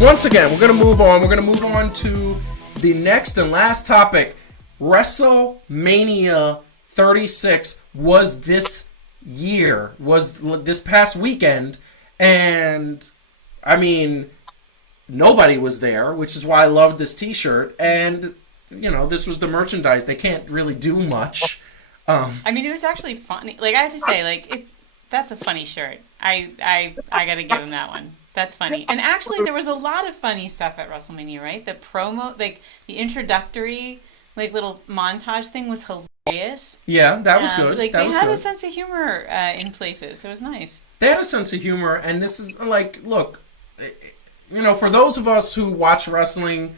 Once again, we're going to move on. We're going to move on to the next and last topic. Wrestlemania 36 was this past weekend. And, I mean, nobody was there, which is why I loved this t-shirt. And, you know, this was the merchandise. They can't really do much. I mean, it was actually funny. Like, I have to say, that's a funny shirt. I got to give him that one. That's funny. And actually, there was a lot of funny stuff at WrestleMania, right? The promo, like, the introductory, like, little montage thing was hilarious. Yeah, that was good. Like, they had a sense of humor in places. It was nice. They had a sense of humor, and this is, like, look, you know, for those of us who watch wrestling,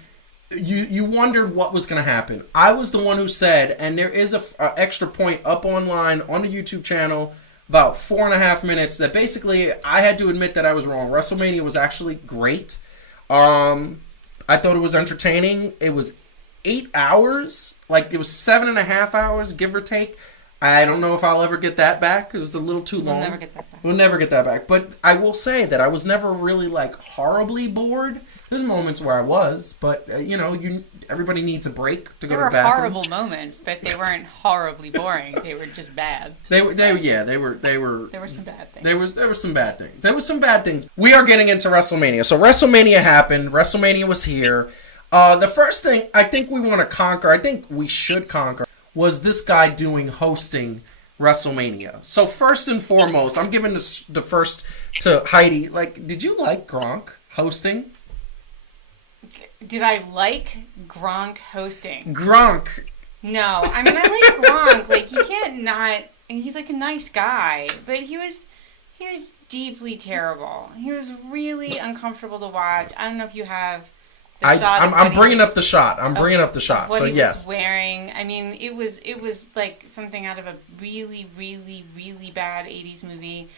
you wondered what was going to happen. I was the one who said, and there is a extra point up online on the YouTube channel, about 4.5 minutes, that basically I had to admit that I was wrong. WrestleMania was actually great. I thought it was entertaining. It was 8 hours. Like, it was 7.5 hours, give or take. I don't know if I'll ever get that back. It was a little too long. We'll never get that back. We'll never get that back. But I will say that I was never really, like, horribly bored. There's moments where I was, but, you know, everybody needs a break to go to the bathroom. There were horrible moments, but they weren't horribly boring. They were just bad. There were some bad things. There were some bad things. There were some bad things. We are getting into WrestleMania. So WrestleMania happened. WrestleMania was here. The first thing I think we want to conquer, I think we should conquer, was this guy hosting WrestleMania. So first and foremost, I'm giving the first to Heidi. Like, did you like Gronk hosting? Did I like Gronk hosting? Gronk. No, I mean, I like Gronk. Like, you can't not. And he's like a nice guy, but he was deeply terrible. He was really uncomfortable to watch. I don't know if you have the shot. I'm bringing up the shot. I'm bringing up the shot. What so he yes. was wearing. I mean, it was like something out of a really, really, really bad '80s movie.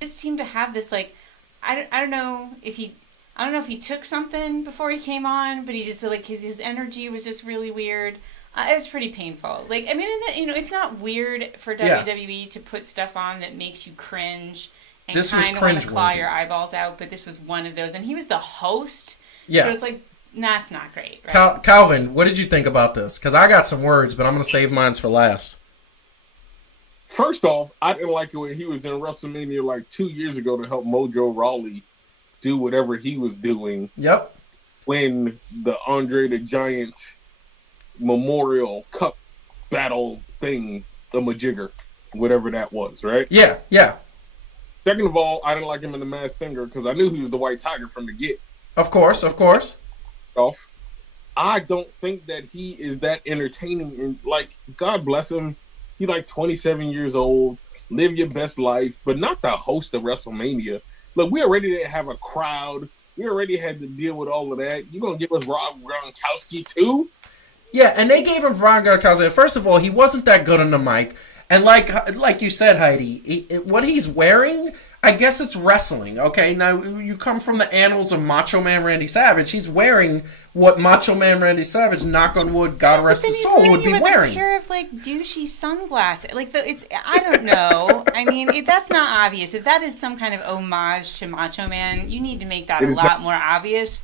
He just seemed to have this, like, I don't know if he took something before he came on, but he just, like, his energy was just really weird. It was pretty painful. Like, I mean, it's not weird for WWE to put stuff on that makes you cringe and kind of want to claw your eyeballs out, but this was one of those. And he was the host, so it's like, that's not great, right? Calvin, what did you think about this? Because I got some words, but I'm going to save mine for last. First off, I didn't like it when he was in WrestleMania like 2 years ago to help Mojo Rawley do whatever he was doing. Yep. When the Andre the Giant Memorial Cup battle thing, the Majigger, whatever that was, right? Yeah. Second of all, I didn't like him in The Masked Singer because I knew he was the White Tiger from the get. Of course. I don't think that he is that entertaining. And, like, God bless him. He's like 27 years old. Live your best life, but not the host of WrestleMania. Look, we already didn't have a crowd. We already had to deal with all of that. You gonna give us Rob Gronkowski too? Yeah, and they gave him Rob Gronkowski. First of all, he wasn't that good on the mic, and like you said, Heidi, what he's wearing, I guess it's wrestling. Okay, now you come from the annals of Macho Man Randy Savage. He's wearing what Macho Man Randy Savage, knock on wood, God rest his soul, would be wearing. A pair of, like, douchey sunglasses. Like, I don't know. I mean, that's not obvious. If that is some kind of homage to Macho Man, you need to make that a lot more obvious.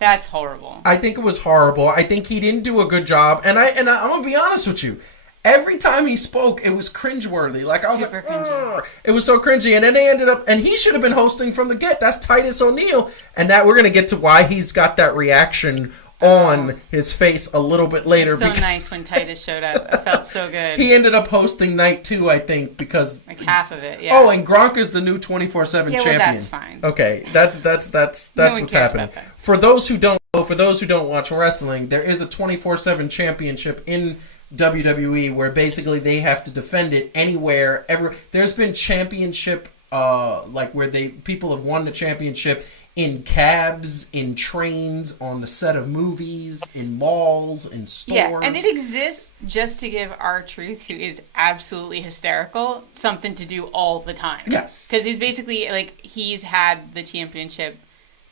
That's horrible. I think it was horrible. I think he didn't do a good job. And I'm gonna be honest with you. Every time he spoke, it was cringeworthy. Like, I was super cringy. It was so cringy. And then they ended up, and he should have been hosting from the get. That's Titus O'Neil. And that we're going to get to why he's got that reaction on his face a little bit later. So nice when Titus showed up. It felt so good. He ended up hosting night 2, I think, because like half of it. Yeah. Oh, and Gronk is the new 24/7 champion. Well, that's fine. Okay, that's what's happening. For those who don't watch wrestling, there is a 24/7 championship in WWE where basically they have to defend it anywhere ever. There's been championship like where people have won the championship in cabs, in trains, on the set of movies, in malls, in stores. Yeah, and it exists just to give R-Truth, who is absolutely hysterical, something to do all the time. Yes. Because he's basically, like, he's had the championship,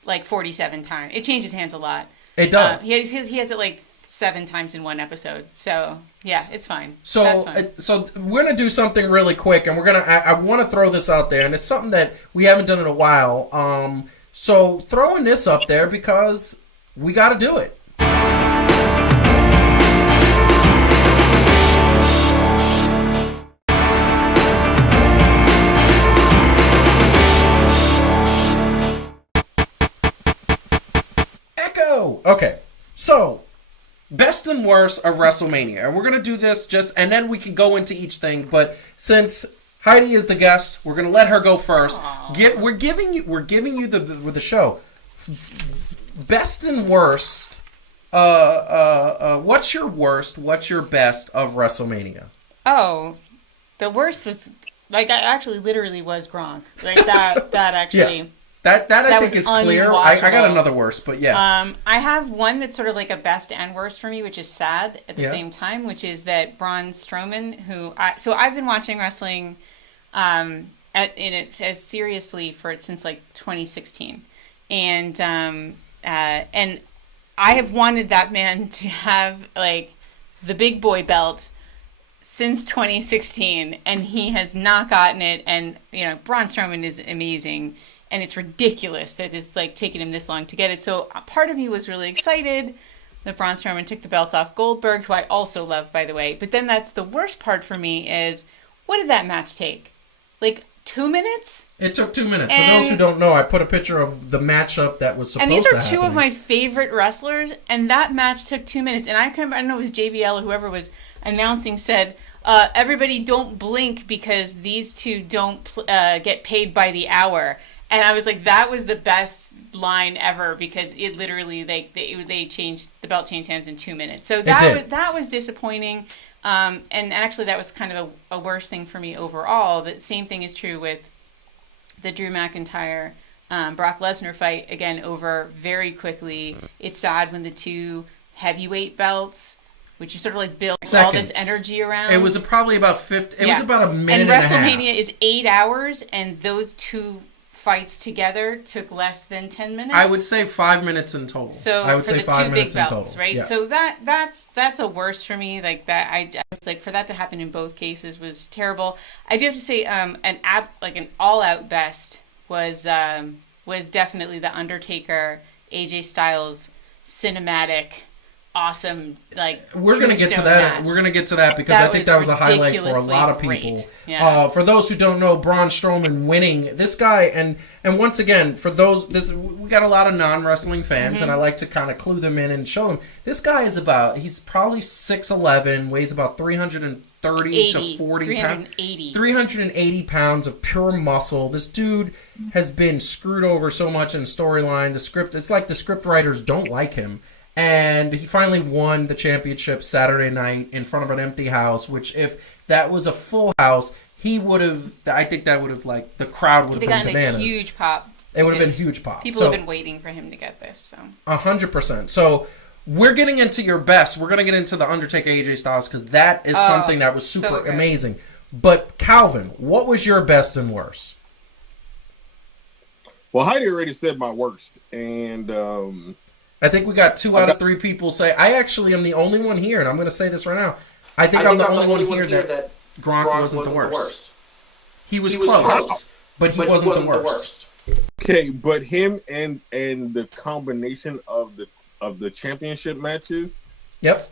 like, 47 times. It changes hands a lot. It does. He has it, like, 7 times in one episode. So, yeah, it's fine. So, that's fine. So we're going to do something really quick, and I want to throw this out there, and it's something that we haven't done in a while. So throwing this up there because we got to do it. Echo. Okay, so best and worst of WrestleMania, and we're gonna do this and then we can go into each thing. But since Heidi is the guest, we're gonna let her go first. We're giving you the show best and worst. What's your worst? What's your best of WrestleMania? Oh, the worst was like I actually literally was Gronk. Like that actually. Yeah. That I think is clear. I got another worst, but yeah. I have one that's sort of like a best and worst for me, which is sad at the same time, which is that Braun Strowman, so I've been watching wrestling, as seriously since like 2016, and I have wanted that man to have like the big boy belt since 2016, and he has not gotten it. And Braun Strowman is amazing. And it's ridiculous that it's like taken him this long to get it. So part of me was really excited that Braun Strowman took the belt off Goldberg, who I also love, by the way. But then that's the worst part for me is, what did that match take? Like 2 minutes? It took 2 minutes. For those who don't know, I put a picture of the matchup that was supposed to happen. And these are two of my favorite wrestlers, and that match took 2 minutes. And I don't know, it was JBL or whoever was announcing said, everybody don't blink because these two don't get paid by the hour. And I was like, that was the best line ever because it literally they changed the belt changed hands in 2 minutes. So that was disappointing. And actually, that was kind of a worse thing for me overall. The same thing is true with the Drew McIntyre Brock Lesnar fight again over very quickly. It's sad when the two heavyweight belts, which you sort of like build all this energy around. It was probably about 50. It was about a minute and a half. And WrestleMania is 8 hours, and those two fights together took less than 10 minutes. I would say 5 minutes in total. So I would for say the 5 two minutes big belts, in total. right? Yeah. So that's a worst for me. Like that, I was like, for that to happen in both cases was terrible. I do have to say, an all-out best was definitely the Undertaker AJ Styles cinematic. Awesome, like we're gonna get to that. Match. We're gonna get to that because I think that was a highlight for a lot of people. Yeah. For those who don't know, Braun Strowman winning. This guy, and once again, for those, we got a lot of non-wrestling fans, and I like to kind of clue them in and show them. This guy is he's probably 6'11", weighs about 330 to 40 pounds. 380 pounds of pure muscle. This dude has been screwed over so much in storyline. It's like the script writers don't like him. And he finally won the championship Saturday night in front of an empty house, which if that was a full house, I think that would have, like, the crowd would have been bananas. A huge pop. It would have been a huge pop. People have been waiting for him to get this. So 100%. So we're getting into your best. We're going to get into the Undertaker AJ Styles because that is something that was super amazing. But Calvin, what was your best and worst? Well, Heidi already said my worst. And I think we got 2 out of 3 people say. I actually am the only one here, and I'm going to say this right now. I think I'm the only one here that Gronk wasn't the worst. He was close, but he wasn't the worst. Okay, but him and the combination of the championship matches. Yep.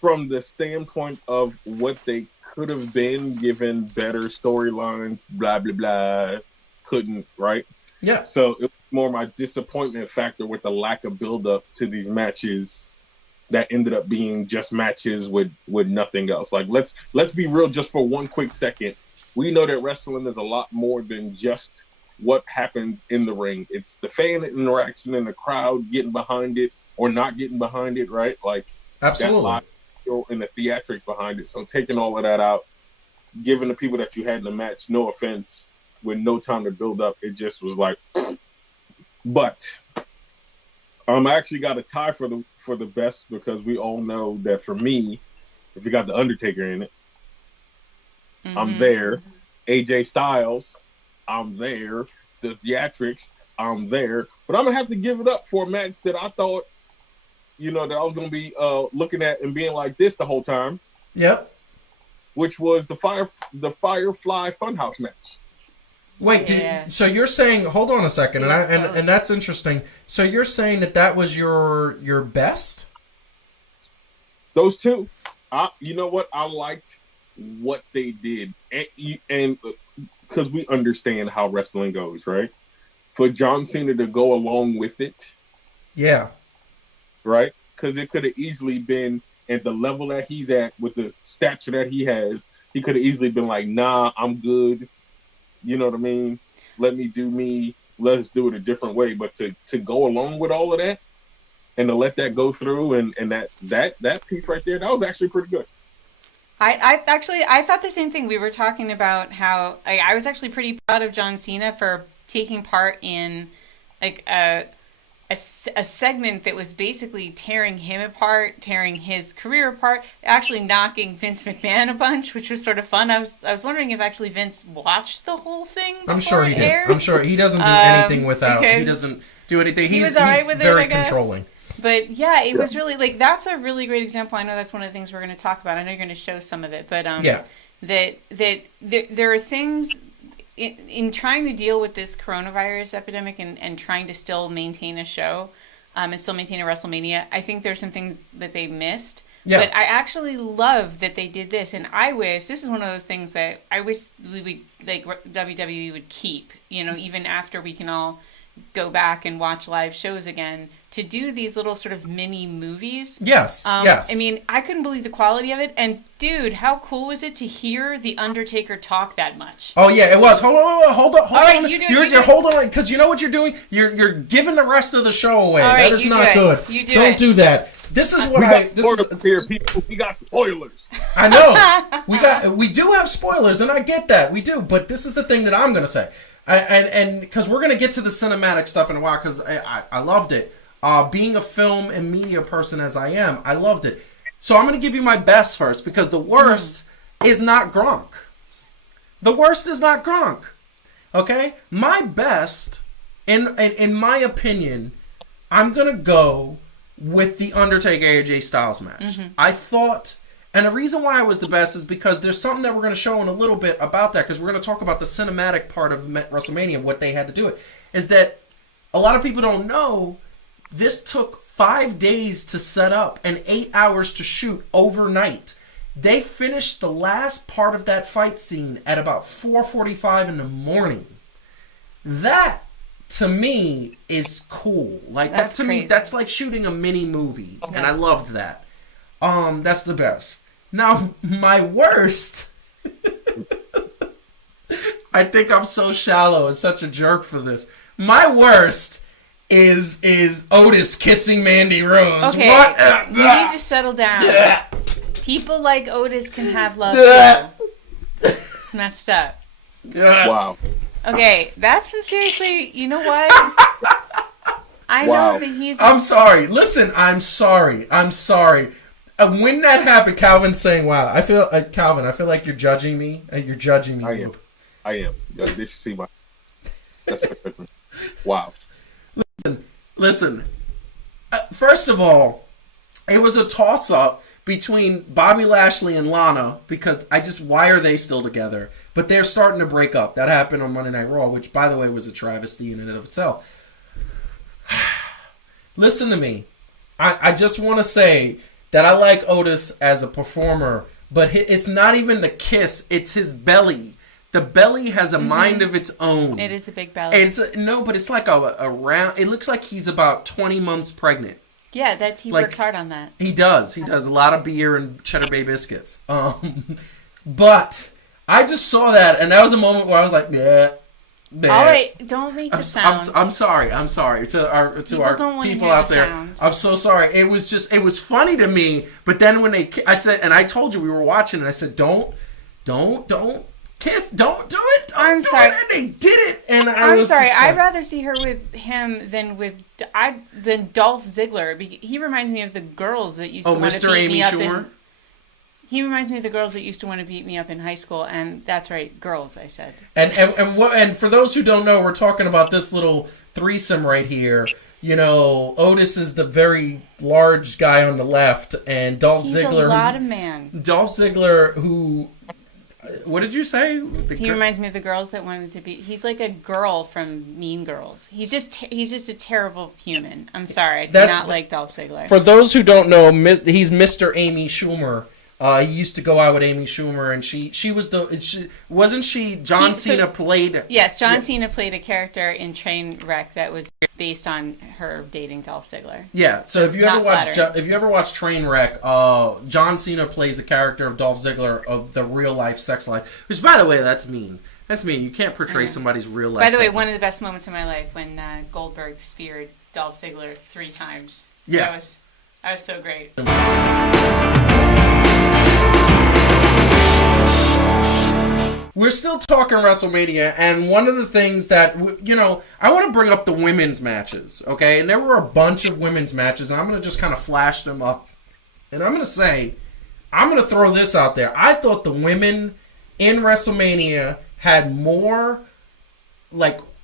From the standpoint of what they could have been given better storylines, blah blah blah, couldn't, right? Yeah. So it was more my disappointment factor with the lack of build-up to these matches that ended up being just matches with nothing else. Like let's be real just for one quick second. We know that wrestling is a lot more than just what happens in the ring. It's the fan interaction and the crowd getting behind it or not getting behind it, right? Like absolutely. That lot and the theatrics behind it. So taking all of that out, giving the people that you had in the match, no offense, with no time to build up, it just was like. But I actually got a tie for the best because we all know that for me, if you got the Undertaker in it, I'm there. AJ Styles, I'm there. The theatrics, I'm there. But I'm gonna have to give it up for a match that I thought, that I was gonna be looking at and being like this the whole time. Yep. Which was the Firefly Funhouse match. Wait, so you're saying? Hold on a second, and that's interesting. So you're saying that was your best? Those two, you know what? I liked what they did, and because we understand how wrestling goes, right? For John Cena to go along with it, yeah, right? Because it could have easily been at the level that he's at with the stature that he has. He could have easily been like, "Nah, I'm good." You know what I mean? Let me do me. Let's do it a different way. But to go along with all of that and to let that go through and that piece right there, that was actually pretty good. I thought the same thing. We were talking about how I was actually pretty proud of John Cena for taking part in like a segment that was basically tearing him apart, tearing his career apart, actually knocking Vince McMahon a bunch, which was sort of fun. I was wondering if actually Vince watched the whole thing before I'm sure he it aired. did. I'm sure he doesn't do anything without. He doesn't do anything. He was all right with very controlling. But yeah, it was really like that's a really great example. I know that's one of the things we're going to talk about. I know you're going to show some of it, but that there are things in trying to deal with this coronavirus epidemic and trying to still maintain a show and still maintain a Wrestlemania. I think there's some things that they missed. Yeah. But I actually love that they did this, and I wish this is one of those things that I wish we would like WWE would keep. You know, even after we can all go back and watch live shows again, to do these little sort of mmini movies. Yes, yes. I mean, I couldn't believe the quality of it. And dude, how cool was it to hear The Undertaker talk that much? Oh yeah, it was. Hold on. All right, you do it. You're hold on, because you know what you're doing? You're giving the rest of the show away. All right, that is not good. Don't do that. This is what we got spoilers. I know. We do have spoilers, and I get that. We do, but this is the thing that I'm gonna say. And because we're gonna get to the cinematic stuff in a while, because I loved it. Being a film and media person as I am, I loved it. So I'm going to give you my best first, because the worst is not Gronk. The worst is not Gronk. Okay? My best, in my opinion, I'm going to go with the Undertaker AJ Styles match. I thought, and the reason why it was the best is because there's something that we're going to show in a little bit about that, because we're going to talk about the cinematic part of WrestleMania, what they had to do it, is that a lot of people don't know. This took 5 days to set up and 8 hours to shoot overnight. They finished the last part of that fight scene at about 4:45 in the morning. That, to me, is cool. Like that to me, that's like shooting a mini movie, and I loved that. That's the best. Now, my worst. I think I'm so shallow and such a jerk for this. My worst is Otis kissing Mandy Rose. Okay, what? You need to settle down. People like Otis can have love too. It's messed up. Wow. Okay, that's some seriously. You know what? I know that he's. I'm sorry. Listen, I'm sorry. When that happened, Calvin's saying, "Wow." I feel, Calvin. I feel like you're judging me. You're judging me. I am. They should see my. Wow. Listen. First of all, it was a toss-up between Bobby Lashley and Lana, because why are they still together? But they're starting to break up. That happened on Monday Night Raw, which, by the way, was a travesty in and of itself. Listen to me. I just want to say that I like Otis as a performer, but it's not even the kiss. It's his belly. The belly has a mind of its own. It is a big belly. But it's like a round. It looks like he's about 20 months pregnant. Yeah, he works hard on that. He does. He does a lot of beer and Cheddar Bay biscuits. But I just saw that, and that was a moment where I was like, yeah. All right, don't make the sound. I'm sorry to our people out there. Sound. I'm so sorry. It was funny to me. But then when I said, and I told you we were watching, and I said, don't kiss, don't do it. I'm sorry. And they did it, and I'm sorry. I'd rather see her with him than Dolph Ziggler. He reminds me of the girls that used to want to beat me up. He reminds me of the girls that used to want to beat me up in high school, and that's right, girls, I said. And for those who don't know, we're talking about this little threesome right here. You know, Otis is the very large guy on the left, and Dolph Ziggler. He's a lot of man. Dolph Ziggler, who What did you say? He reminds me of the girls that wanted to be. He's like a girl from Mean Girls. He's just a terrible human. I'm sorry, I do not like Dolph Ziggler. For those who don't know, he's Mr. Amy Schumer. He used to go out with Amy Schumer, and she was wasn't she? John Cena played. Yes, John Cena played a character in Trainwreck that was based on her dating Dolph Ziggler. Yeah, so if you ever watch Trainwreck, John Cena plays the character of Dolph Ziggler of the real life sex life. Which, by the way, that's mean. That's mean. You can't portray somebody's real life. By the way, one of the best moments in my life when Goldberg speared Dolph Ziggler 3 times. Yeah, that was so great. We're still talking WrestleMania, and one of the things that, I want to bring up the women's matches, okay? And there were a bunch of women's matches, and I'm going to just kind of flash them up. And I'm going to throw this out there. I thought the women in WrestleMania had more,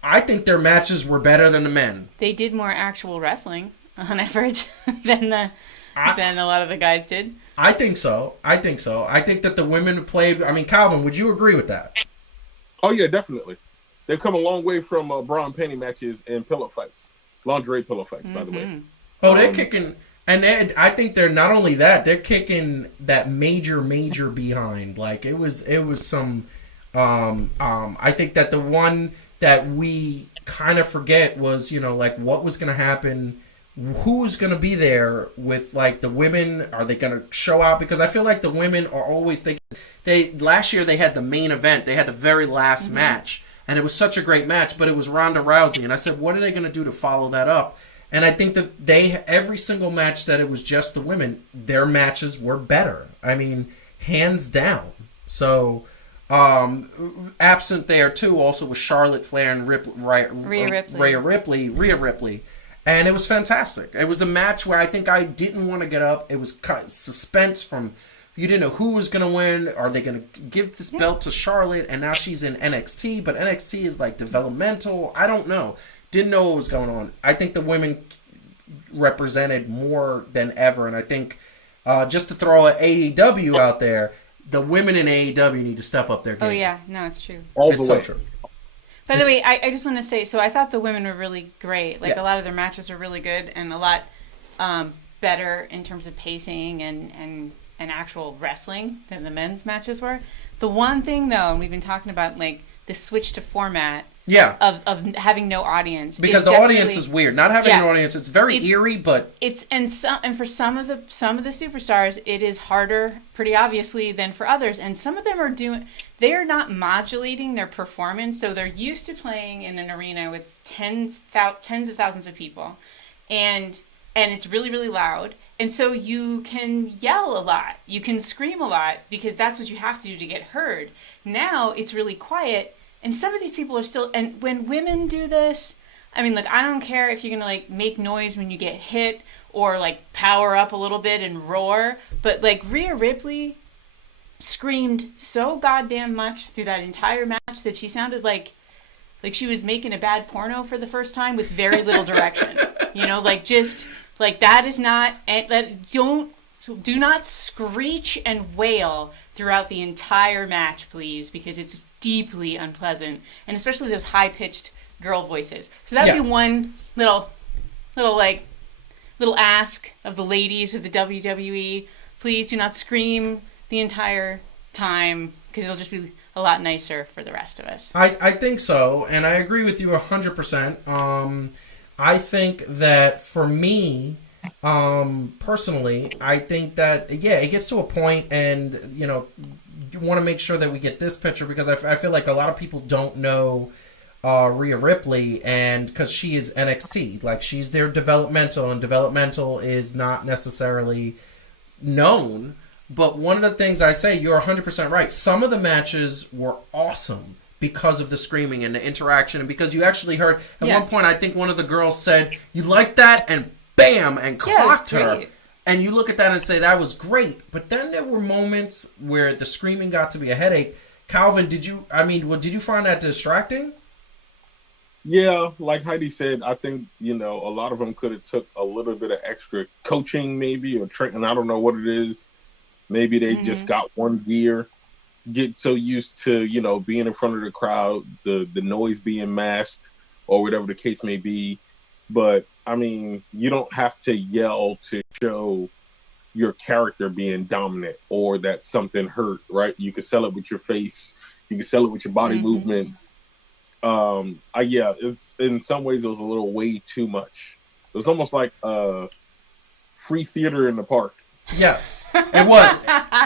I think their matches were better than the men. They did more actual wrestling, on average, than a lot of the guys did. I think so. I think that the women played... I mean, Calvin, would you agree with that? Oh, yeah, definitely. They've come a long way from bra and panty matches and pillow fights. Lingerie pillow fights, by the way. Oh, they're kicking... And I think they're not only that, they're kicking that major behind. Like, it was some... I think that the one that we kind of forget was, what was going to happen... Who's going to be there with, the women? Are they going to show out? Because I feel like the women are always... Last year, they had the main event. They had the very last match. And it was such a great match, but it was Ronda Rousey. And I said, what are they going to do to follow that up? And I think that every single match that it was just the women, their matches were better. I mean, hands down. So... absent there, too, also was Charlotte Flair and Rhea Ripley. And it was fantastic. It was a match where I think I didn't want to get up. It was suspense from... You didn't know who was going to win. Are they going to give this belt to Charlotte? And now she's in NXT. But NXT is developmental. I don't know. Didn't know what was going on. I think the women represented more than ever. And I think just to throw an AEW out there, the women in AEW need to step up their game. Oh, yeah. No, it's true. All the way. So true. By the way, I just want to say, so I thought the women were really great. A lot of their matches were really good and a lot better in terms of pacing and actual wrestling than the men's matches were. The one thing, though, and we've been talking about, the switch to format of having no audience. Because the audience is weird. Not having an audience, it's very eerie, but... And for some of the superstars, it is harder, pretty obviously, than for others. And some of them they are not modulating their performance, so they're used to playing in an arena with tens of thousands of people. And it's really, really loud. And so you can yell a lot. You can scream a lot because that's what you have to do to get heard. Now it's really quiet. And some of these people are still... And when women do this... I mean, I don't care if you're going to, make noise when you get hit or, power up a little bit and roar. But, Rhea Ripley screamed so goddamn much through that entire match that she sounded like she was making a bad porno for the first time with very little direction. That is not... Do not screech and wail throughout the entire match, please, because it's deeply unpleasant, and especially those high-pitched girl voices. So that would be one little ask of the ladies of the WWE. Please do not scream the entire time, because it'll just be a lot nicer for the rest of us. I think so, and I agree with you 100%. I think that for me... personally, I think that, it gets to a point and, you want to make sure that we get this picture because I feel like a lot of people don't know Rhea Ripley and because she is NXT. She's their developmental and developmental is not necessarily known. But one of the things I say, you're 100% right. Some of the matches were awesome because of the screaming and the interaction and because you actually heard, at one point, I think one of the girls said, "You like that?" and bam, and clocked her. And you look at that and say, that was great. But then there were moments where the screaming got to be a headache. Calvin, did you find that distracting? Yeah, like Heidi said, I think, a lot of them could have took a little bit of extra coaching maybe or training. I don't know what it is. Maybe they just got one gear. get so used to, you know, being in front of the crowd, the noise being masked or whatever the case may be. But I mean, you don't have to yell to show your character being dominant or that something hurt, right? You can sell it with your face, you can sell it with your body movements. Yeah, it's in some ways it was a little way too much. It was almost like free theater in the park. Yes, it was.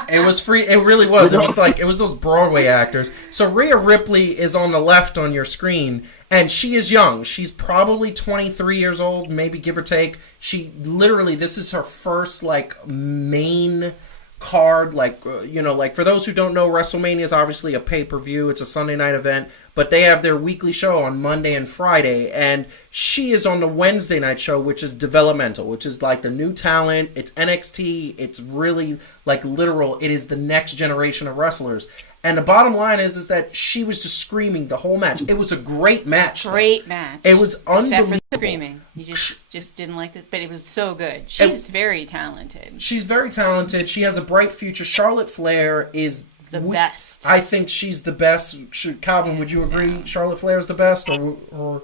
It was free. It really was. It was like, it was those Broadway actors. So Rhea Ripley is on the left on your screen, and she is young. She's probably 23 years old, maybe give or take. She literally, this is her first like main card. Like, you know, like for those who don't know, Wrestlemania is obviously a pay-per-view. It's a Sunday night event, but they have their weekly show on Monday and Friday, and she is on the Wednesday night show, which is developmental, which is like the new talent. It's NXT. It's really like literal. It is the next generation of wrestlers. And the bottom line is that she was just screaming the whole match. It was a great match. Great match. It was unbelievable. Except for the screaming. You just didn't like this, but it was so good. She's very talented. She's very talented. She has a bright future. Charlotte Flair is the best. I think she's the best. Calvin, would you agree Charlotte Flair is the best? Or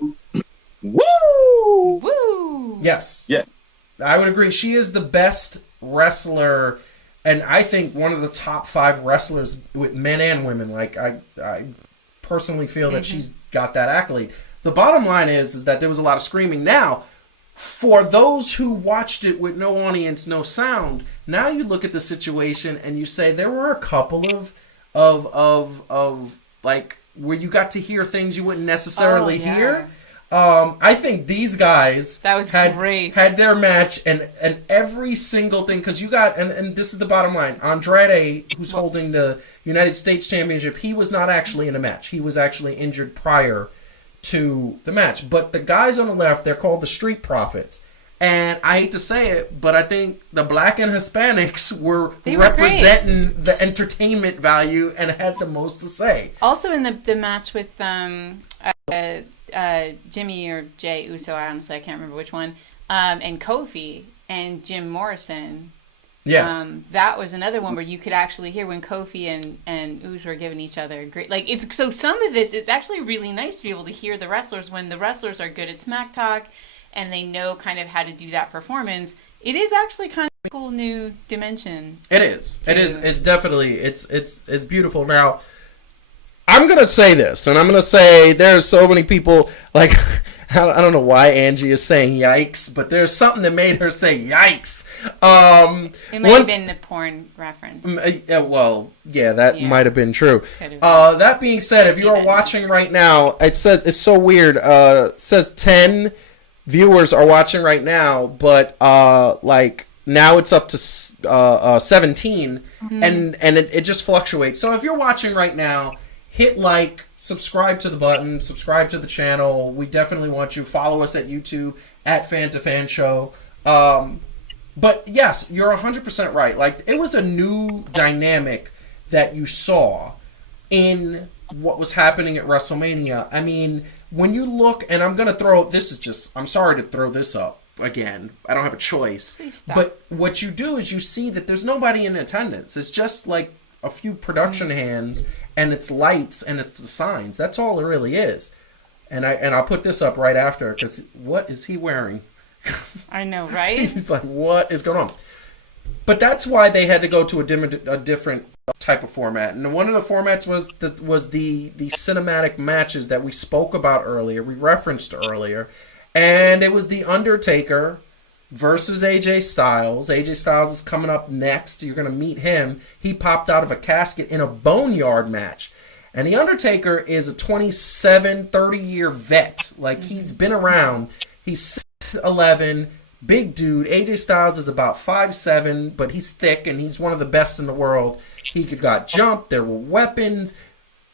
Woo! Woo! Yes. Yeah. I would agree. She is the best wrestler, and I think one of the top 5 wrestlers with men and women. Like, I personally feel that she's got that accolade. The bottom line is that there was a lot of screaming. Now, for those who watched it with no audience, no sound, now you look at the situation and you say there were a couple of like where you got to hear things you wouldn't necessarily hear. I think these guys great. Had their match and every single thing, because you got and this is the bottom line. Andrade, who's holding the United States Championship, he was not actually in a match. He was actually injured prior to the match. But the guys on the left, they're called the Street Profits. And I hate to say it, but I think the black and Hispanics were representing the entertainment value and had the most to say. Also in the match with Jimmy or Jay Uso, honestly I can't remember which one, and Kofi and Jim Morrison. Yeah, that was another one where you could actually hear when Kofi and Uso were giving each other great. Like it's so some of this, it's actually really nice to be able to hear the wrestlers when the wrestlers are good at smack talk and they know kind of how to do that performance. It is actually kind of a cool new dimension. It is. It is. It's definitely. It's beautiful. Now, I'm gonna say this, and I'm gonna say there's so many people like. I don't know why Angie is saying yikes, but there's something that made her say yikes. It might have been the porn reference. Well, yeah, that might have been true. That being said, if you are watching right now, it says it's so weird. It says 10 viewers are watching right now, but like now it's up to 17, and it just fluctuates. So if you're watching right now, hit like, subscribe to the button, subscribe to the channel. We definitely want you. Follow us at YouTube at Fan2Fan Show. But yes, you're 100% right. Like, it was a new dynamic that you saw in what was happening at Wrestlemania. I mean, when you look, and I'm going to throw, I'm sorry to throw this up again. I don't have a choice. Please stop. But what you do is you see that there's nobody in attendance. It's just like a few production hands, and it's lights, and it's the signs. That's all it really is. And I'll put this up right after, because what is he wearing? I know, right? He's like, what is going on? But that's why they had to go to a different type of format. And one of the formats was the cinematic matches that we spoke about earlier, we referenced earlier. And it was The Undertaker versus AJ Styles. AJ Styles is coming up next. You're going to meet him. He popped out of a casket in a boneyard match. And The Undertaker is a 30-year vet. Like, he's been around. He's 6'11", big dude. AJ Styles is about 5'7", but he's thick, and he's one of the best in the world. He got jumped. There were weapons.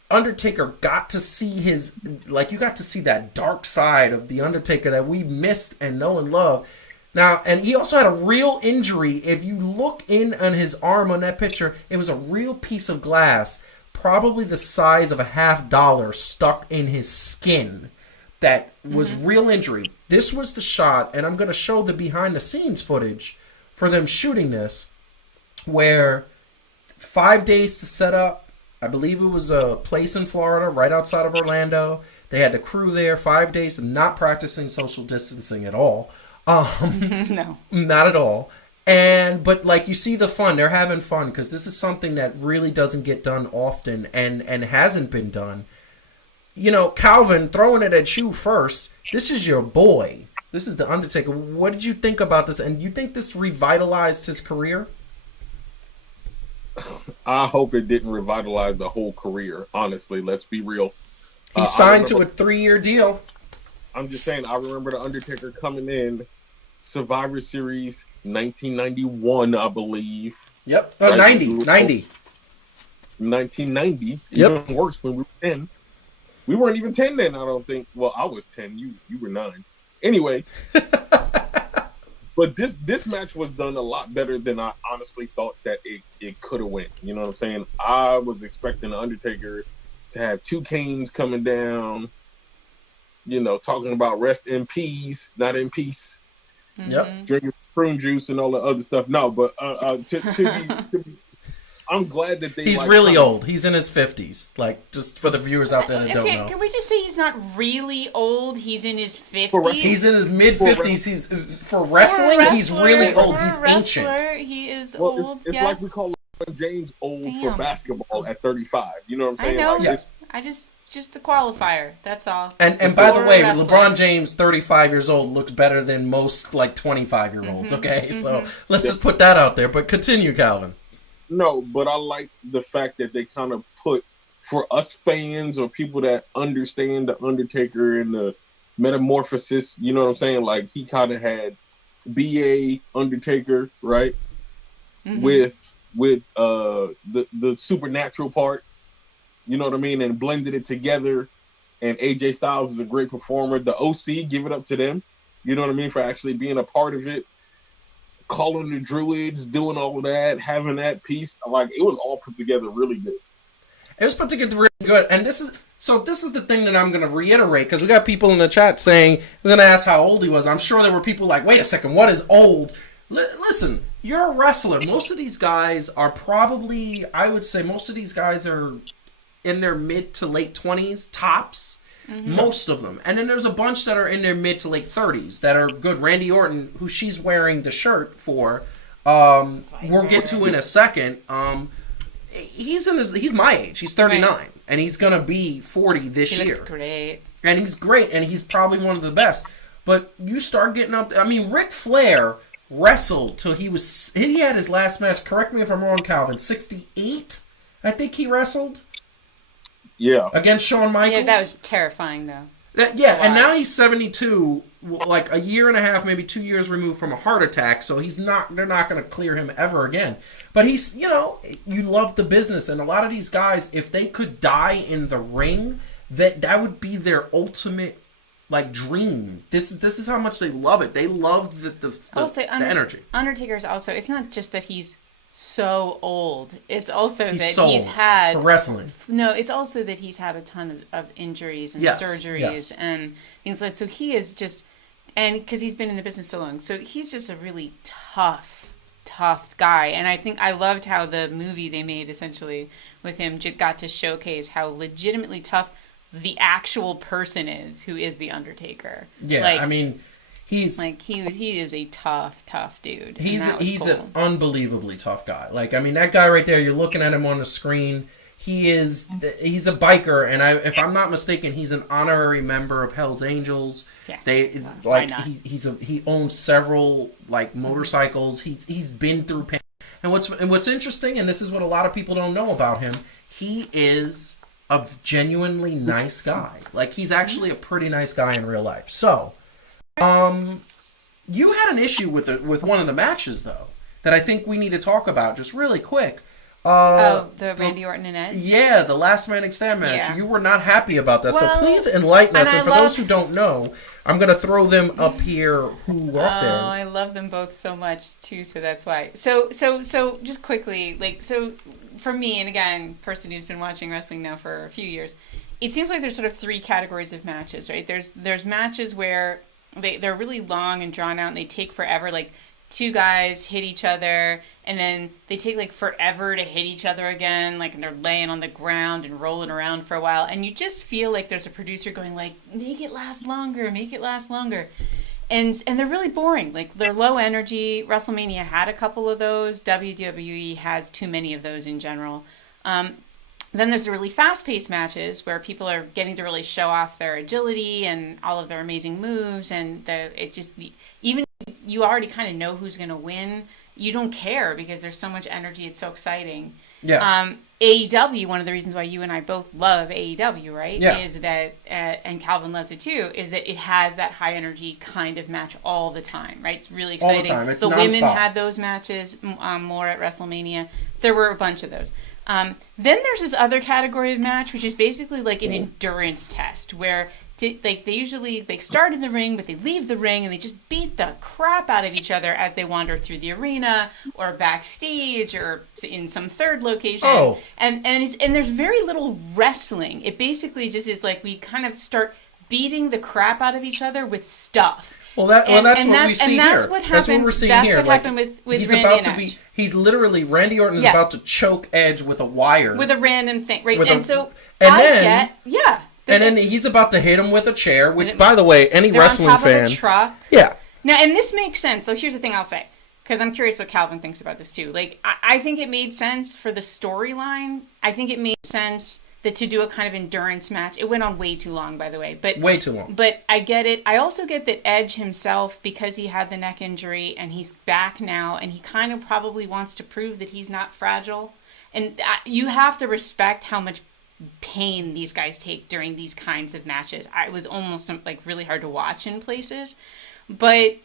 Undertaker got to see you got to see that dark side of The Undertaker that we missed and know and love. Now, and he also had a real injury. If you look in on his arm on that picture, it was a real piece of glass, probably the size of a $50 stuck in his skin. That was real injury. This was the shot, and I'm going to show the behind-the-scenes footage for them shooting this, where 5 days to set up. I believe it was a place in Florida, right outside of Orlando. They had the crew there 5 days, not practicing social distancing at all. No, Not at all. But like you see the fun, they're having fun because this is something that really doesn't get done often and hasn't been done. You know, Calvin, throwing it at you first. This is your boy. This is the Undertaker. What did you think about this? And you think this revitalized his career? I hope it didn't revitalize the whole career. Honestly, let's be real. He signed to a 3-year deal. I'm just saying, I remember the Undertaker coming in Survivor Series 1991, I believe. Yep. Right? 90. 1990. Yep. Even worse when we were 10. We weren't even 10 then, I don't think. Well, I was 10. You were 9. Anyway. But this match was done a lot better than I honestly thought that it could have went. You know what I'm saying? I was expecting the Undertaker to have 2 canes coming down, you know, talking about rest in peace, not in peace. Yep. Drinking prune juice and all the other stuff. No, but I'm glad that they. He's like, really old. He's in his 50s. Like, just for the viewers out there that don't know. Can we just say he's not really old? He's in his 50s. He's in his mid-50s. He's for wrestling. He's really old. He's ancient. He is well, old. It's like we call LeBron James old for basketball at 35. You know what I'm saying? I know. Like, I just the qualifier. That's all. And by the way, wrestling. LeBron James, 35 years old, looks better than most like 25-year-olds. Okay, so let's just put that out there. But continue, Calvin. No, but I like the fact that they kind of put, for us fans or people that understand the Undertaker and the metamorphosis, you know what I'm saying? Like, he kind of had BA Undertaker, right? With the supernatural part, you know what I mean? And blended it together. And AJ Styles is a great performer. The OC, give it up to them, you know what I mean, for actually being a part of it. Calling the Druids, doing all of that, having that piece, like, it was all put together really good. It was put together really good, and this is the thing that I'm going to reiterate, because we got people in the chat saying, they're going to ask how old he was. I'm sure there were people like, wait a second, what is old? Listen, you're a wrestler. Most of these guys are probably, I would say most of these guys are in their mid to late 20s, tops. Most of them. And then there's a bunch that are in their mid to late 30s that are good. Randy Orton, who she's wearing the shirt for, we'll get to in a second. He's my age. He's 39. Right. And he's going to be 40 this year. He looks great. And he's great. And he's probably one of the best. But you start getting up... I mean, Ric Flair wrestled till he had his last match, correct me if I'm wrong, Calvin, 68? I think he wrestled. Yeah. Against Shawn Michaels. Yeah, that was terrifying, though. And now he's 72, like a year and a half, maybe 2 years removed from a heart attack, so they're not going to clear him ever again. But he's, you know, you love the business, and a lot of these guys, if they could die in the ring, that would be their ultimate, like, dream. This is how much they love it. They love the energy. Undertaker's also, it's not just that he's so old. It's also he's had for wrestling. No, it's also that he's had a ton of injuries and surgeries and things like that. So he is just, and because he's been in the business so long, so he's just a really tough guy. And I think I loved how the movie they made essentially with him got to showcase how legitimately tough the actual person is who is the Undertaker. Yeah, like, I mean. He's like he is a tough dude. He's cool. An unbelievably tough guy. Like, I mean, that guy right there, you're looking at him on the screen. He's a biker, and if I'm not mistaken, he's an honorary member of Hell's Angels. Yeah, he owns several like motorcycles. He's been through pain. And what's interesting, and this is what a lot of people don't know about him, he is a genuinely nice guy. Like, he's actually a pretty nice guy in real life. So. You had an issue with one of the matches though that I think we need to talk about just really quick. The Randy Orton and Edge? Yeah, the last man stand match. Yeah. You were not happy about that, so please enlighten us. And for those who don't know, I'm going to throw them up here who are up there. Oh, I love them both so much too, so that's why. So just quickly, like, so for me, and again, person who's been watching wrestling now for a few years, it seems like there's sort of 3 categories of matches, right? There's matches where they're really long and drawn out and they take forever. Like, two guys hit each other, and then they take like forever to hit each other again, like, and they're laying on the ground and rolling around for a while, and you just feel like there's a producer going like, make it last longer, make it last longer. And they're really boring. Like, they're low energy. WrestleMania had a couple of those. WWE has too many of those in general. Then there's the really fast-paced matches where people are getting to really show off their agility and all of their amazing moves, and even you already kind of know who's going to win. You don't care because there's so much energy. It's so exciting. Yeah. AEW, one of the reasons why you and I both love AEW, right? Yeah. Is that, and Calvin loves it too, is that it has that high energy kind of match all the time, right? It's really exciting. All the time. It's the nonstop. women had those matches more at WrestleMania. There were a bunch of those. Then there's this other category of match, which is basically like an endurance test, where they usually start in the ring, but they leave the ring and they just beat the crap out of each other as they wander through the arena or backstage or in some third location. Oh. And there's very little wrestling. It basically just is like we kind of start beating the crap out of each other with stuff. Well, that's what we see here. That's what happened. That's what we're seeing here. That's what happened with he's Randy about and to Edge. He's literally, Randy Orton is about to choke Edge with a wire. With a random thing, right? And then he's about to hit him with a chair, which, by the way, any wrestling on top fan... of a truck. Yeah. Now, and this makes sense. So here's the thing I'll say, because I'm curious what Calvin thinks about this too. Like, I think it made sense for the storyline. I think it made sense that to do a kind of endurance match. It went on way too long, by the way. But way too long. But I get it. I also get that Edge himself, because he had the neck injury and he's back now, and he kind of probably wants to prove that he's not fragile. And you have to respect how much pain these guys take during these kinds of matches. It was almost like really hard to watch in places. But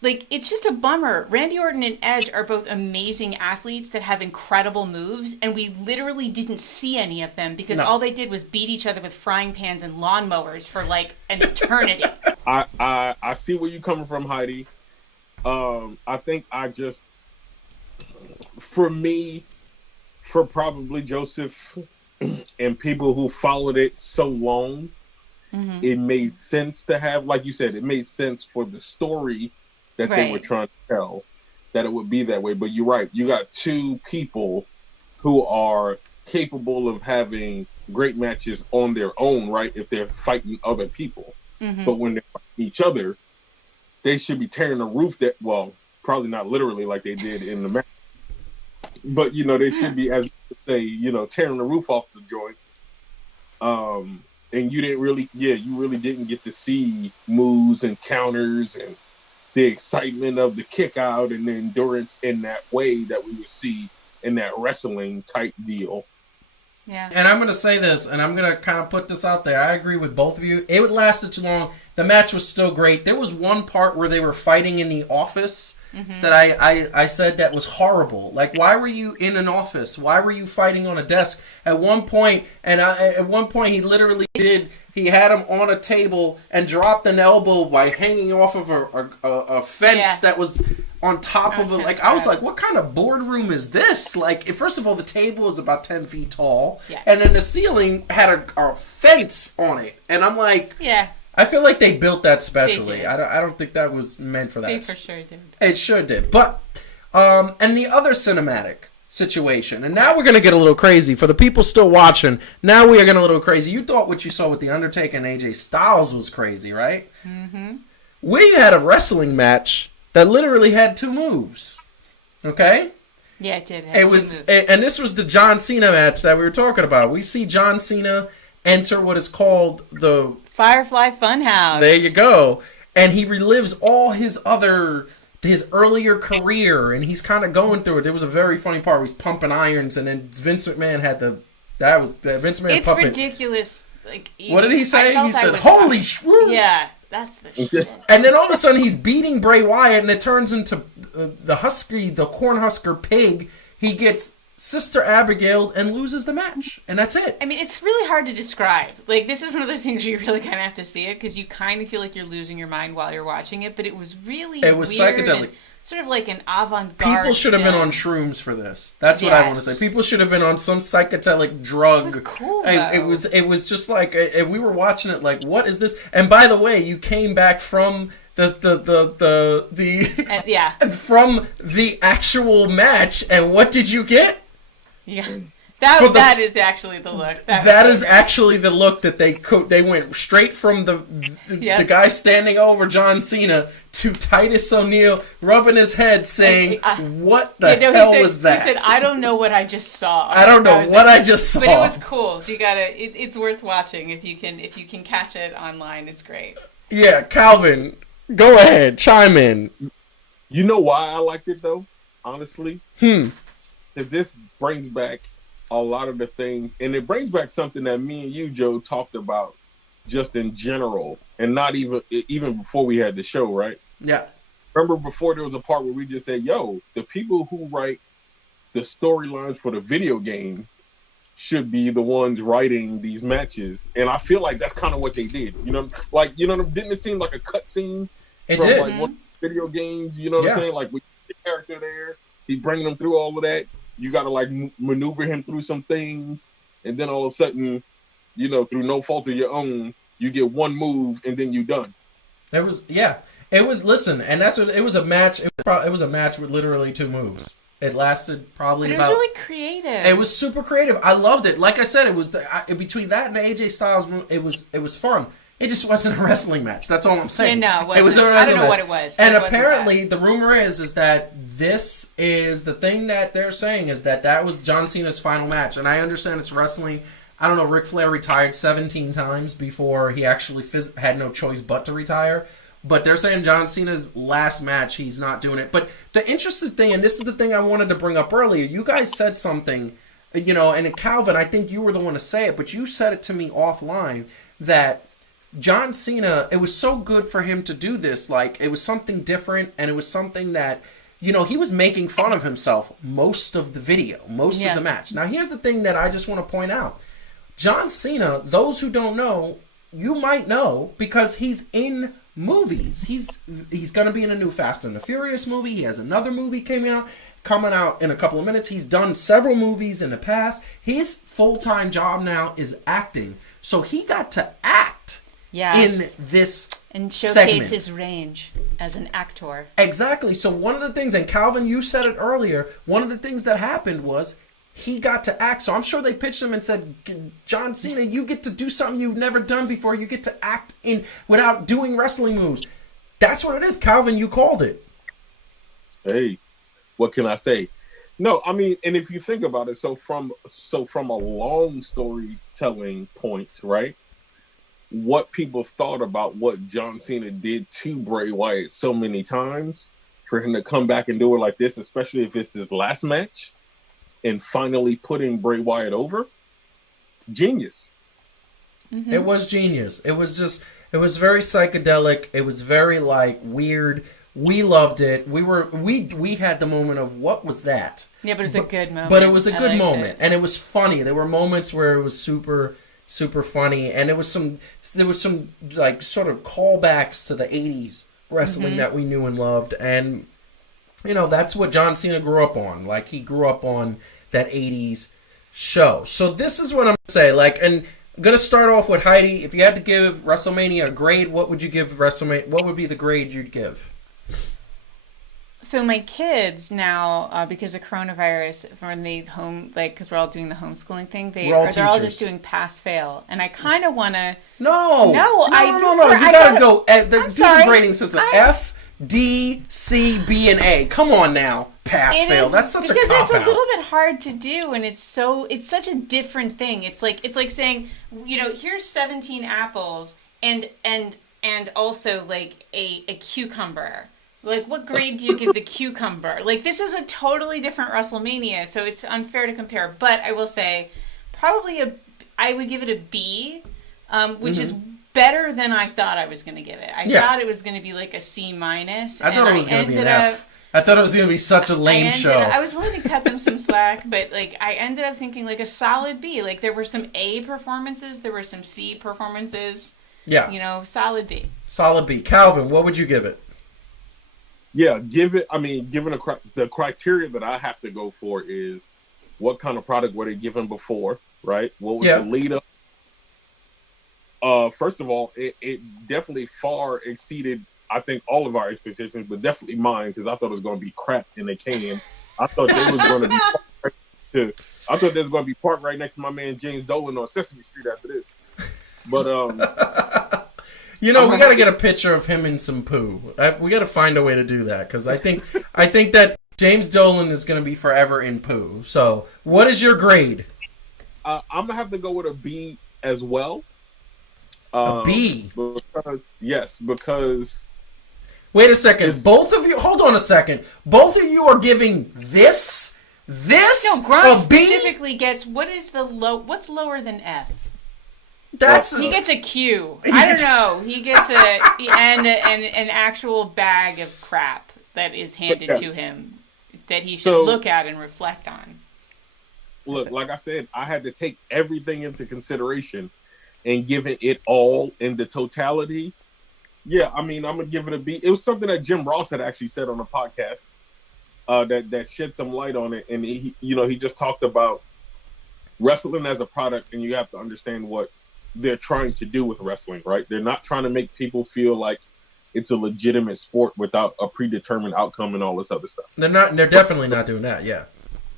like, it's just a bummer. Randy Orton and Edge are both amazing athletes that have incredible moves, and we literally didn't see any of them because all they did was beat each other with frying pans and lawnmowers for like an eternity. I see where you're coming from, Heidi. I think for me, for probably Joseph and people who followed it so long, it made sense to have, like you said, it made sense for the story that they were trying to tell, that it would be that way. But you're right. You got two people who are capable of having great matches on their own, right? If they're fighting other people. But when they're fighting each other, they should be tearing the roof probably not literally like they did in the match. But, they should be, as they, tearing the roof off the joint. And you really didn't get to see moves and counters and the excitement of the kick out and the endurance in that way that we would see in that wrestling type deal. Yeah. And I'm going to say this, and I'm going to kind of put this out there. I agree with both of you. It lasted too long. The match was still great. There was one part where they were fighting in the office that I said that was horrible. Like, why were you in an office? Why were you fighting on a desk? At one point, he literally he had him on a table and dropped an elbow by hanging off of a fence that was on top of it. Like, I was like, what kind of boardroom is this? Like, first of all, the table is about 10 feet tall, and then the ceiling had a fence on it. And I'm like, I feel like they built that specially. I don't think that was meant for that. They for sure did. It sure did. But, and the other cinematic situation, and now we're going to get a little crazy. For the people still watching, now we are getting a little crazy. You thought what you saw with The Undertaker and AJ Styles was crazy, right? We had a wrestling match that literally had two moves. Okay? Yeah, it did. And this was the John Cena match that we were talking about. We see John Cena enter what is called the Firefly Funhouse. There you go. And he relives all his earlier career, and he's kind of going through it. There was a very funny part where he's pumping irons, and then Vince McMahon had the Vince McMahon puppet. It's ridiculous. Like, what did he say? He said, "Holy shrew!" Yeah, that's the shit. And then all of a sudden, he's beating Bray Wyatt, and it turns into the Cornhusker pig. He gets Sister Abigail and loses the match, and that's it. I mean, it's really hard to describe. Like, this is one of those things where you really kind of have to see it, because you kind of feel like you're losing your mind while you're watching it, but it was really weird psychedelic. Sort of like an avant-garde People should have been on shrooms for this. That's what I want to say. People should have been on some psychedelic drug. It was cool, It was just like, we were watching it like, what is this? And by the way, you came back from Yeah. from the actual match. And what did you get? Yeah. That is actually the look. That is actually the look that they went straight from the guy standing over John Cena to Titus O'Neil rubbing his head saying, what the hell was that? He said, I don't know what I just saw. I don't know what I just saw. But it was cool. You it's worth watching if you can catch it online. It's great. Yeah, Calvin, go ahead, chime in. You know why I liked it though, honestly? If this brings back a lot of the things, and it brings back something that me and you, Joe, talked about just in general, and not even before we had the show, right? Yeah. Remember before there was a part where we just said, yo, the people who write the storylines for the video game should be the ones writing these matches. And I feel like that's kind of what they did. Didn't it seem like a cutscene from did. Like one video games, you know what I'm saying? Like with the character there, he's bringing them through all of that. You got to like maneuver him through some things, and then all of a sudden, through no fault of your own, you get one move and then you done. It was listen, and that's what it was a match. It was a match with literally 2 moves. It lasted probably about. It was really creative. It was super creative. I loved it. Like I said, it was between that and the AJ Styles move. It was fun. It just wasn't a wrestling match. That's all I'm saying. Yeah, no, it was a wrestling I don't know match. what it was. And apparently, the rumor is that this is the thing that they're saying is that was John Cena's final match. And I understand it's wrestling. I don't know. Ric Flair retired 17 times before he actually had no choice but to retire. But they're saying John Cena's last match, he's not doing it. But the interesting thing, and this is the thing I wanted to bring up earlier, you guys said something, and Calvin, I think you were the one to say it, but you said it to me offline that John Cena, it was so good for him to do this. Like, it was something different, and it was something that, he was making fun of himself most of the video, most of the match. Now, here's the thing that I just want to point out. John Cena, those who don't know, you might know, because he's in movies. He's going to be in a new Fast and the Furious movie. He has another movie coming out in a couple of minutes. He's done several movies in the past. His full-time job now is acting. So he got to act in this and showcase segment. His range as an actor. Exactly. So one of the things, and Calvin, you said it earlier, one of the things that happened was he got to act. So I'm sure they pitched him and said, John Cena, you get to do something you've never done before. You get to act without doing wrestling moves. That's what it is. Calvin, you called it. Hey, what can I say? No, I mean, and if you think about it, so from a long storytelling point, right? What people thought about what John Cena did to Bray Wyatt so many times, for him to come back and do it like this, especially if it's his last match, and finally putting Bray Wyatt over, genius. Mm-hmm. It was genius. It was very psychedelic. It was very weird. We loved it. We had the moment of what was that? Yeah, but it was a good moment. But it was a good moment, and it was funny. There were moments where it was super funny, and there was some sort of callbacks to the 80s wrestling that we knew and loved, and that's what John Cena grew up on. Like, he grew up on that 80s show. So this is what I'm gonna say. And I'm gonna start off with Heidi. If you had to give WrestleMania a grade, what would you give WrestleMania? What would be the grade you'd give? So my kids now, because of coronavirus, from the home, because we're all doing the homeschooling thing, they're all just doing pass-fail, and I kind of want to. No. You gotta go. The grading system. F, D, C, B, and A. Come on now, pass-fail. That's such a cop-out. Because it's a little bit hard to do, and it's such a different thing. It's like saying, here's 17 apples, and also a cucumber. What grade do you give the cucumber? This is a totally different WrestleMania, so it's unfair to compare. But I will say, I would give it a B, which is better than I thought I was going to give it. I thought it was going to be a C-. I thought it was going to be an F. I thought it was going to be such a lame show. I was willing to cut them some slack, but I ended up thinking a solid B. There were some A performances, there were some C performances. Yeah. Solid B. Solid B. Calvin, what would you give it? Yeah, given the criteria that I have to go for is what kind of product were they given before, right? What was the lead up? First of all, it definitely far exceeded I think all of our expectations, but definitely mine, because I thought it was going to be crap in the can. I thought they was going to be I thought they was going to be parked right next to my man James Dolan on Sesame Street after this. But we got to get a picture of him in some poo. We got to find a way to do that, because I think that James Dolan is going to be forever in poo. So, what is your grade? I'm gonna have to go with a B as well. A B? Because wait a second. Both of you, hold on a second. Both of you are giving this? No, Gronk specifically gets, what's lower than F? He gets a Q. I don't know. He gets an actual bag of crap that is handed to him that he should look at and reflect on. Look, like I said, I had to take everything into consideration and giving it all in the totality. Yeah, I mean, I'm gonna give it a B. It was something that Jim Ross had actually said on the podcast that shed some light on it, and he just talked about wrestling as a product, and you have to understand what they're trying to do with wrestling, right? They're not trying to make people feel like it's a legitimate sport without a predetermined outcome and all this other stuff. They're definitely not doing that. Yeah.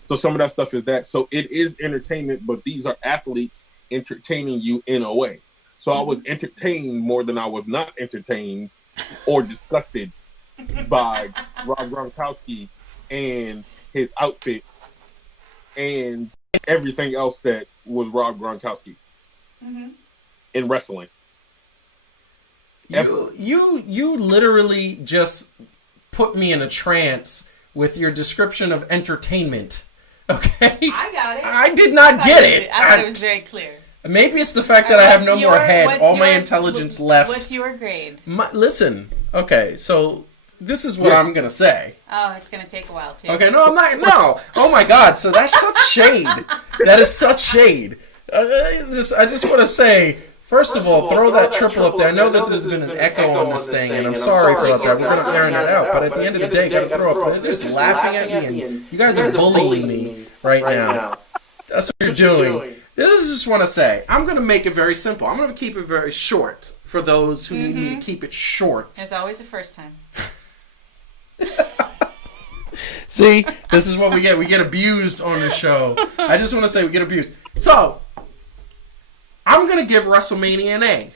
So some of that stuff is that. So it is entertainment, but these are athletes entertaining you in a way. So I was entertained more than I was not entertained or disgusted by Rob Gronkowski and his outfit and everything else that was Rob Gronkowski in wrestling. You literally just put me in a trance with your description of entertainment. Okay? I got it. I did not get it. I thought it was very clear. Maybe it's the fact that I have no more head. All my intelligence left. What's your grade? Listen. Okay, so this is what I'm going to say. Oh, it's going to take a while, too. Okay, no, I'm not. No. Oh, my God. So that's such shade. That is such shade. I just want to say... First of all, throw that triple up there. I know that there's been an echo on this thing, and I'm sorry about that. We're going to airing it out. But at the end of the day, got to throw up. They're just laughing at me, and you guys are bullying me right now. That's what you're doing. I just want to say, I'm going to make it very simple. I'm going to keep it very short for those who need me to keep it short. As always, the first time. See, this is what we get. We get abused on the show. I just want to say we get abused. So... I'm going to give Wrestlemania an A.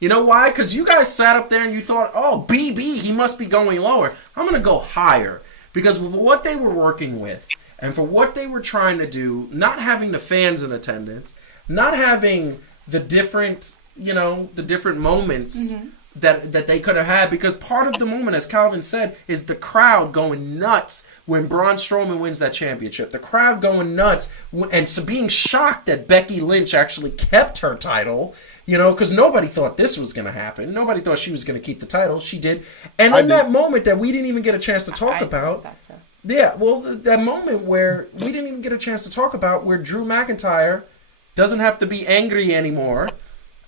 You know why? Because you guys sat up there and you thought, oh, BB, he must be going lower. I'm going to go higher. Because with what they were working with and for what they were trying to do, not having the fans in attendance, not having the different, the different moments that they could have had. Because part of the moment, as Calvin said, is the crowd going nuts when Braun Strowman wins that championship. The crowd going nuts and so being shocked that Becky Lynch actually kept her title, because nobody thought this was going to happen. Nobody thought she was going to keep the title. She did. And in that moment that we didn't even get a chance to talk about. I thought so. Yeah, well, that moment where we didn't even get a chance to talk about where Drew McIntyre doesn't have to be angry anymore.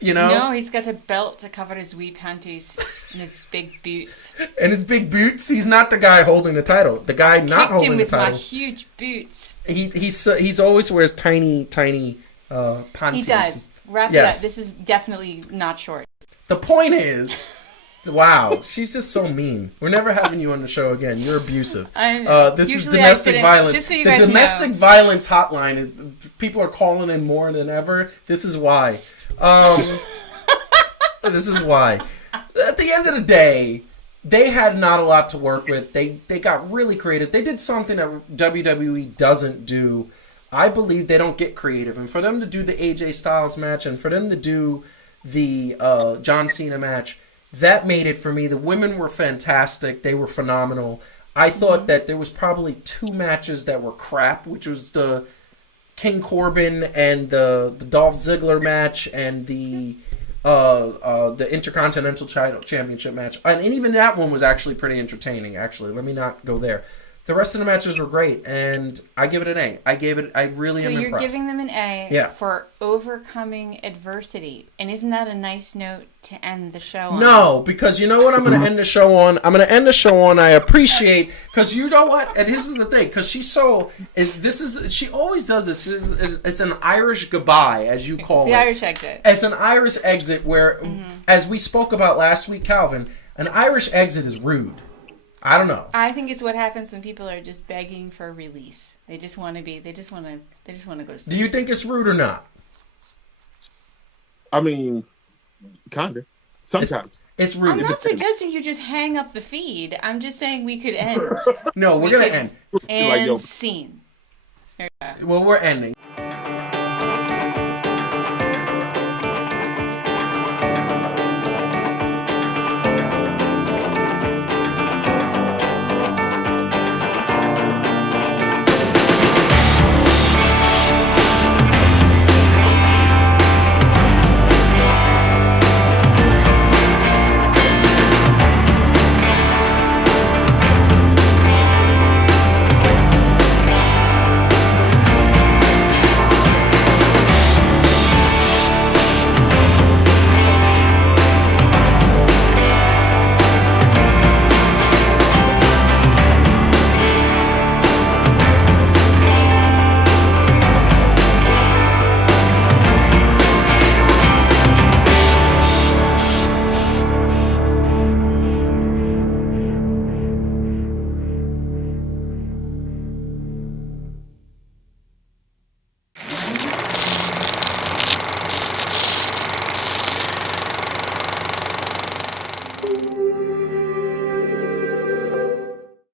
No, he's got a belt to cover his wee panties and his big boots. And his big boots? He's not the guy holding the title. The guy not holding the title. Kicked him with my huge boots. He's always wears tiny panties. He does. Wrap it up. This is definitely not short. The point is, wow, she's just so mean. We're never having you on the show again. You're abusive. This is domestic violence. Just so you guys the domestic violence hotline is people are calling in more than ever. This is why. This is why. At the end of the day, they had not a lot to work with. They got really creative. They did something that WWE doesn't do. I believe they don't get creative. And for them to do the AJ Styles match and for them to do the John Cena match, that made it for me. The women were fantastic. They were phenomenal. I thought that there was probably 2 matches that were crap, which was the King Corbin and the Dolph Ziggler match and the Intercontinental Championship match. And even that one was actually pretty entertaining, actually. Let me not go there. The rest of the matches were great, and I give it an A. I really am impressed. So you're giving them an A for overcoming adversity. And isn't that a nice note to end the show on? No, because you know what I'm going to end the show on? I'm going to end the show on I appreciate, because you know what? And this is the thing, because she always does this. It's an Irish goodbye, as you call it. The Irish exit. It's an Irish exit where, as we spoke about last week, Calvin, An Irish exit is rude. I don't know. I think it's what happens when people are just begging for release. They just want to go to sleep. Do you think it's rude or not? I mean, kinda. Sometimes. It's rude. I'm not suggesting you just hang up the feed. I'm just saying we could end. No, we're going to end. And scene. Well, we're ending.